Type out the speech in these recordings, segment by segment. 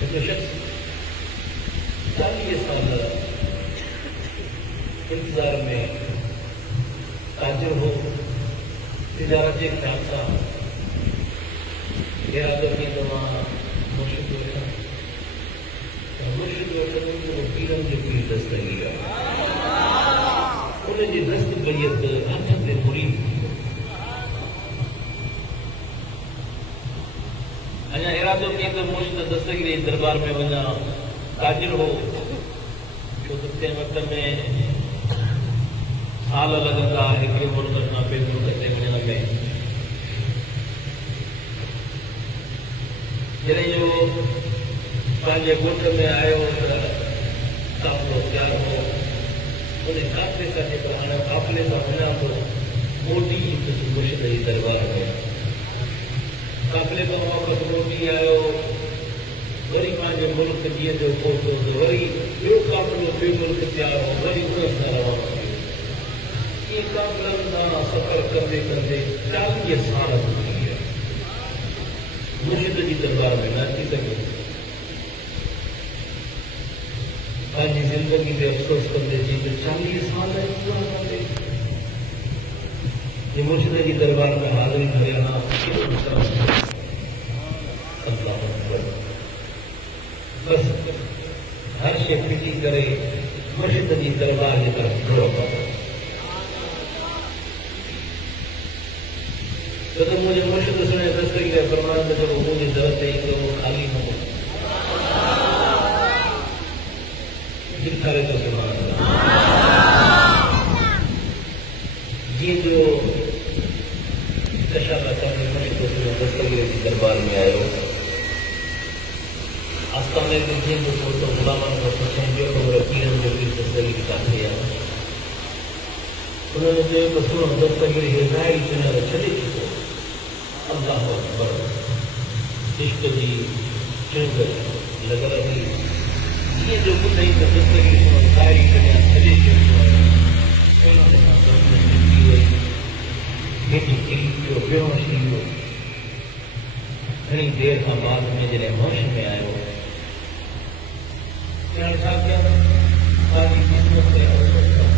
हिकु शख़्स 40 साल इंतज़ार में ताजिर हो, तिजारत के ख्याल सां इरादो की तमाम मुर्शिद पीरन जो पीर दस्तगीर उनकी दस्तगीरियत हथ ते मुरीद अञा इरादो किए तो मुर्शिद दस्तगीर दरबार में वञा ताजिर हो, छो त तंहिं वक़्त में साल लॻंदा हिकिड़े मुल्क खां ॿिए मुल्क ते वञण में। जॾहिं जो पंहिंजे ॻोठ में आयो त काफ़िलो तयारु हो, उन काफ़िले सां जेको हाणे काफ़िले सां वञा थो मोटी मुर्शिद जी दरबार में। काफ़िले खां वापसि मोटी आयो, वरी पंहिंजे मुल्क जीअं जो पहुतो त वरी ॿियो काफ़िलो ॿियो मुल्क तयारु हो, वरी उन सां रवानो थियो। इहे काफ़िलनि सां सफ़र कंदे कंदे 40 साल गुज़री विया। मुर्शिद जी दरबार में न अची सघियो। पंहिंजी ज़िंदगी ते अफ़सोस कंदे जी त 40 साल इंतज़ार कंदे ये मुर्शिद जी दरबार में हाज़िरी करे हा अल्लाह अकबर। बस हर शइ फिटी करे मुर्शिद जी दरबार जी तरफ़ डोड़ पाओ। तो मुझे मुर्शिद सुने दस्तगीर फरमाया तो जब मुझे दर ते ईंदो वो खाली न हो, दिखारे तो सुभान अल्लाह। ये जो कशाला सामने मुर्शिद सुने दस्तगीर जी दरबार में आयो, आस्थाने में जीअं जो फोटो गुलामन को पुछण जो ख़बर पीरन जो पीर दस्तगीर किथे आहे। उन्होंने चयो त सुनो दस्तगीर खे ज़ाहिरी चुनाव छॾे चुको। अल्लाह अकबर। इश्क जी चिंग लॻल हुई, ईअं जो ॿुधई त दस्तगीर सुनो ज़ाहिरी चुनाव छॾे चुको आहे। हेठि किरी पियो, बेहोश थी वियो। घणी देर खां बाद में जॾहिं होश में आयो, छा कयां पंहिंजी क़िस्मत ते अफ़सोस कयां।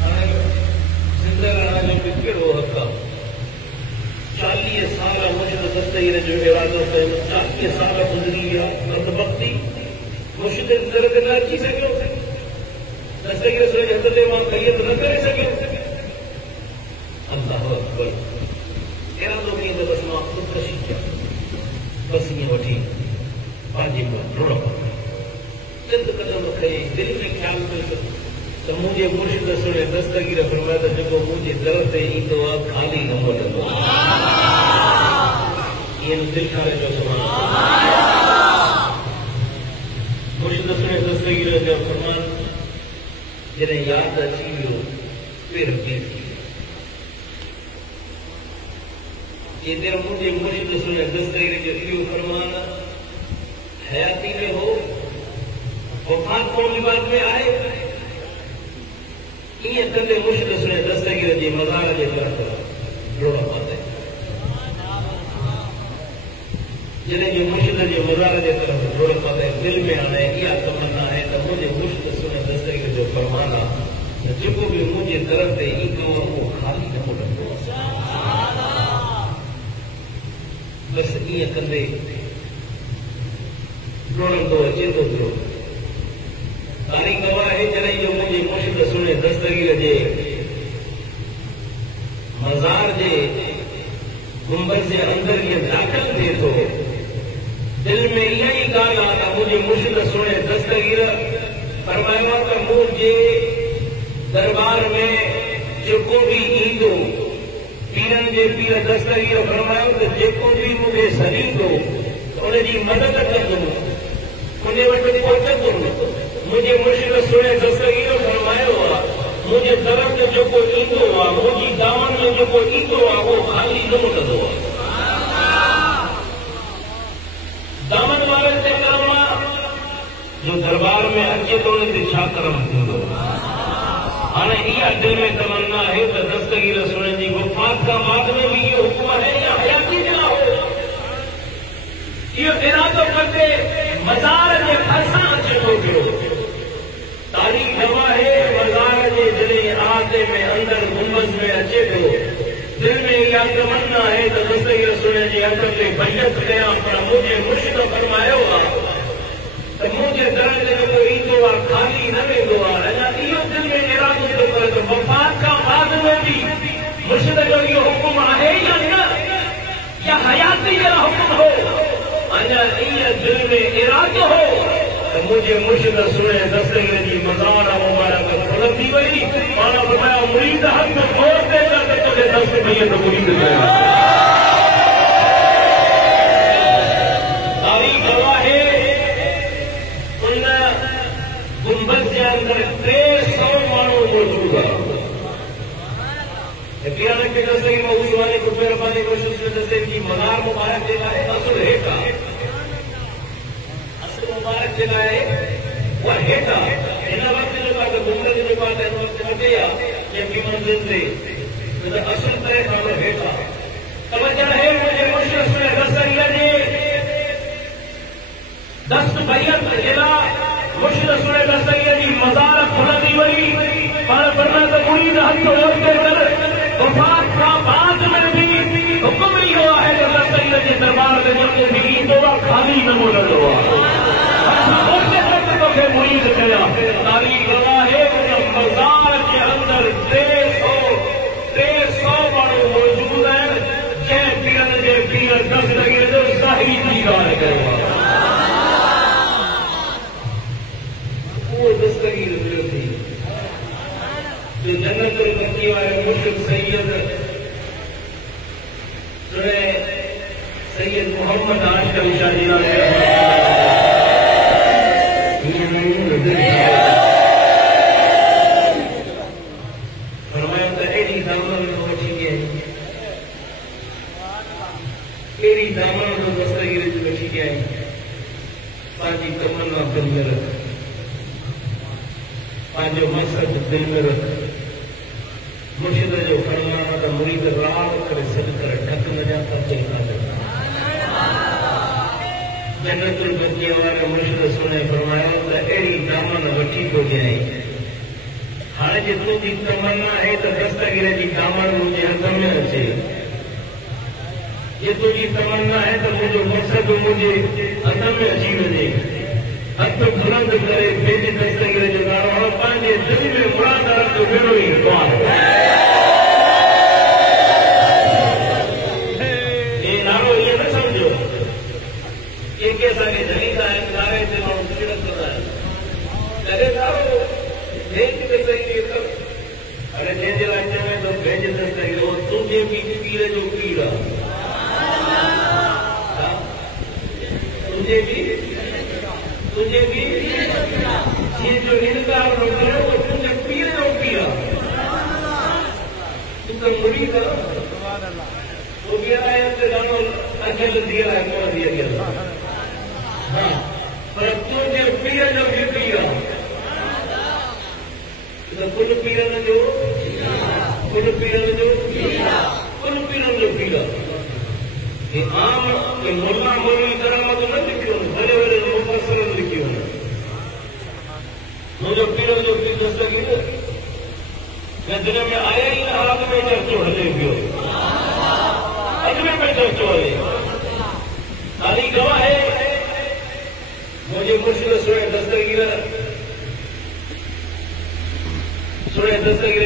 हाणे ज़िंदा रहण जो बि कहिड़ो हक़ आहे। 40 साल मुर्शिद दस्तगीर जो इरादो कयो, 40 साल गुज़री विया। बदबख्ती मुर्शिद जे दर ते न अची सघियो, दस्तगीर जे हथ ते मां ख़ैरियत न करे सघियो। अल्लाह अकबर। इरादो कई त बसि मां ख़ुदकशी कयां, बसि ईअं वठी पंहिंजे डोड़ पाई। चंद क़दम खई, दिलि में ख़्यालु कयो त मुंहिंजे मुर्शिद सुने दस्तगीर फरमाया त जेको मुंहिंजे दर ते ईंदो आहे खाली न मोटंदो। ईअं दिलि ठारे पियो सुभान अल्लाह। मुर्शिद सुने दस्तगीर जो फरमान जॾहिं यादि अची वियो, पेर पीर थी वियो। जेकर मुझे मुर्शिद सुने दस्तगीर जो इहो फरमान हयाती में हो, वफ़ात पवनी बात में आए, ईअं कंदे मुर्शिद सुने दस्तगीर जे मज़ार जे तरफ़ डोड़ पाते। जॾहिं जो मुर्शिद जे मज़ार जे तरफ़ डोड़ पाते, दिलि में हाणे इहा तमन्ना आहे त मुंहिंजे मुर्शिद सुने दस्तगीर जो फरमान आहे त जेको बि मुंहिंजे दर ते ईंदो आहे उहो खाली न मोटंदो। बसि ईअं कंदे डोड़ंदो अचे थो पियो। तारीख़ गवाह आहे जॾहिं जो मुंहिंजे मुर्शिद सुने दस्तगीर जे मज़ार जे गुंबद जे अंदर ईअं दाख़िल थिए थो, दिलि में इहा ई ॻाल्हि आहे त मुंहिंजे मुर्शिद सुने दस्तगीर फरमायो आहे त मुंहिंजे दरबार में जेको बि ईंदो, पीरन जे पीर दस्तगीर फरमायो त जेको बि मूंखे सॾींदो उनजी मदद कंदुमि, उन वटि पहुचंदुमि। मुंहिंजे मुर्शिद सुने दस्तगीर फरमायो आहे मुंहिंजे दर ते जेको ईंदो आहे, मुंहिंजी दामन में जेको ईंदो आहे उहो खाली न मोटंदो आहे। दामन वारनि ते करम आहे, जो दरबार में अचे थो उन ते छा करम थींदो। हाणे इहा दिलि में तमन्ना आहे त दस्तगीर सुने जी वफ़ात खां बाद में भी इहो हुकुम है या हयाती में हो, इहो इरादो मज़ार जे भरिसां अचे थो पियो। तारीख़ गवाह है मज़ार जे जॾहिं आते में अंदरि गुंबज़ में अचे थो, दिल में इहा तमन्ना है त दस्तगीर सुणे जे हक़ ते बैयत कयां, पर मुंहिंजे मुर्शिद फरमायो आहे त मुंहिंजे दर ते जेको ईंदो आहे ख़ाली न वेंदो आहे। अञा इहो दिल में इरादो थो करे त वफ़ात खां बाद में बि मुर्शिद जो इहो हुकुम आहे या न, या हयाती जो हुकुम हो। अञा इहो दिल में इरादो हो त मुंहिंजे मुर्शिद सुणे दस्तगीर जी मज़ार मुबारक खुलंदी वई। पाण ॿुधायो मुरीद हक़ मोड़ ते त तुंहिंजे दस्त में इहो मुरीद कयो। तारीख़ गवाह है उन गुंबद जे अंदरि 300 माण्हू मौजूद आहे। हिकिड़े खे दस्तगीर मौजूद वाले कुटुंब रब्बानी कोशिश में दस्तगीर जी मज़ार मुबारक जेका आहे असुल हेठि आहे, असुल मुबारक जेका आहे उहा हेठि आहे। हिन वक़्तु जेको आहे गुंबद जेको आहे हिन वक़्तु अॻे आहे जंहिं मंज़िल ते असुल तरह खां हेठि आहे। तवजह है मुंहिंजे मुर्शिद सुणे दस्तगीर जे दस्त बैयत जेला मुर्शिद सुणे दस्तगीर जी मज़ार खुलंदी वई। पाण फरमायो त मुरीद हथ ओढ़े कर वफ़ात खां बाद में भी हुकुम इहो आहे त दस्तगीर जे दरबार ते जेको बि ईंदो आहे ख़ाली न मोड़ंदो आहे। हथ ओढ़े कर तोखे मुरीद कया। तारीख़ गवाह है उन मज़ार जे अंदरि 300 माण्हू मौजूद आहिनि जंहिं पीरनि जे पीर दस्तगीर जो ज़ाहिरी दीदार कयो आहे। दस्तगीर थी जो जन्नतुल बकी वाले मुर्शिद सैयद सुणे सैयद मोहम्मद आशिक़ शाह जी नाले फरमायो त अहिड़ी दामन में वठी गया, अहिड़ी दामन में दस्तगीर जी वठी गया। पंहिंजी तमन्ना दिल में रख, पंहिंजो मक़सद दिल में रख। मुर्शिद जो फरमान त मुरीद रात करे सॾ करे ढक न जाता चलता जन्नतुल बकी वारे मुर्शिद सुणे फरमायो त अहिड़ी दामन वठी थो ॾियाई। हाणे जे तुंहिंजी तमन्ना आहे त दस्तगीर जी दामन मुंहिंजे हथ में अचे, जे तुंहिंजी तमन्ना आहे त मुंहिंजो मक़सद मुंहिंजे हथ में अची वञे, हथ बुलंद करे बेटी दस्तगीर जो नालो पंहिंजे दिल में मुराद रख वेड़ो ई दुआ ये नालो इहो न सम्झो के असांखे जलींदा आहिनि, नारे ते माण्हू किरत कंदा आहिनि। लॻे थो भेज दस्तगीर अरे जंहिंजे लाइ चवे थो भेज दस्तगीर तुंहिंजे बि पीर जो पीर आहे, तुंहिंजे भी जीअं जो इनकार न कयो त तुंहिंजे पीर जो पीर आहे। तूं त मुरीद वो भी आया तो गानो अखिल दिया है कौन दिया गया। हाँ पर तुझे पीर जो भी पीर तो कुल पीरन जो पीर ये आम ये मुल्ला मौलवी करामत न लिखियो भले भले मुफस्सिर लिखियो मुझे पीर जो पीर दस्तगीर मैं दुनिया में आया ही ना हाथ में चर्चो हले पियो अजमेर में चर्चो हले तारीख़ गवाह है मुझे मुर्शिद सुणे दस्तगीर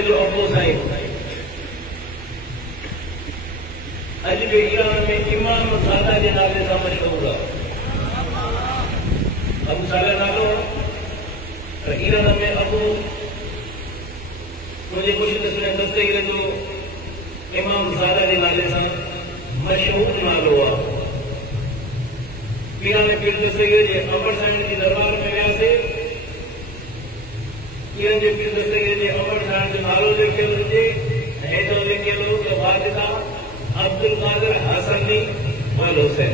जो अबू साहिब अज भी ईरान में इमाम सादा के नाले सां मशहूर है। अबू सादा नालो तो ईरान में अबू मुझे मुर्शिद सुणे दस्तगीर जो इमाम सादा के नाले सां मशहूर नालो आहे। ईरान में पीर दस्तगीर जे अमर साहिब जी दरबार में वियासीं। ईरान जे पीर दस्तगीर जे अमर साहिब जो नालो लिखियल हुजे हेठो लिखियल हो त वाजिदा अब्दुल कादिर हसनी वल हुसैन।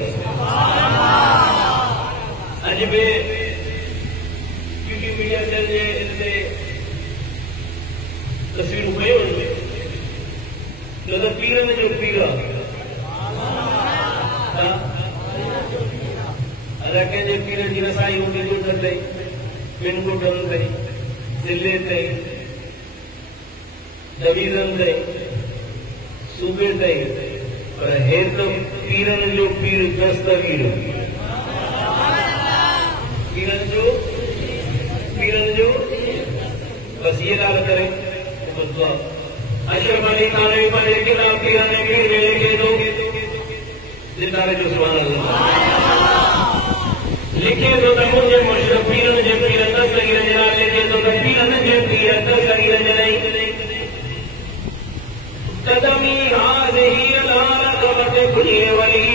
अज भी यूट्यूब मीडिया चैनल जे इनसे तस्वीरूं कयो वञे त पीरनि जो पीर रखे जे पीर जी रसाई उनके ॻोठ ते पिन ॻोठनि ते ज़िले ते दवीज़नि ते सूबे ते पर हे तो पीरनि जो पीर दस्तगीर पीरनि जो बस ये ॻाल्हि करे अशरफ अली थानवी पंहिंजे किताब पीर ने पीर में लिखे थो जितारे जो सुभान अल्लाह लिखे थो त मुंहिंजे मुर्शिद पीरनि जे पीर दस्तगीर जे लाइ लिखे थो त पीरनि जे पीर दस्तगीर जे लाइ कदमी हाज़िही अला रक़बत कुल्ली वली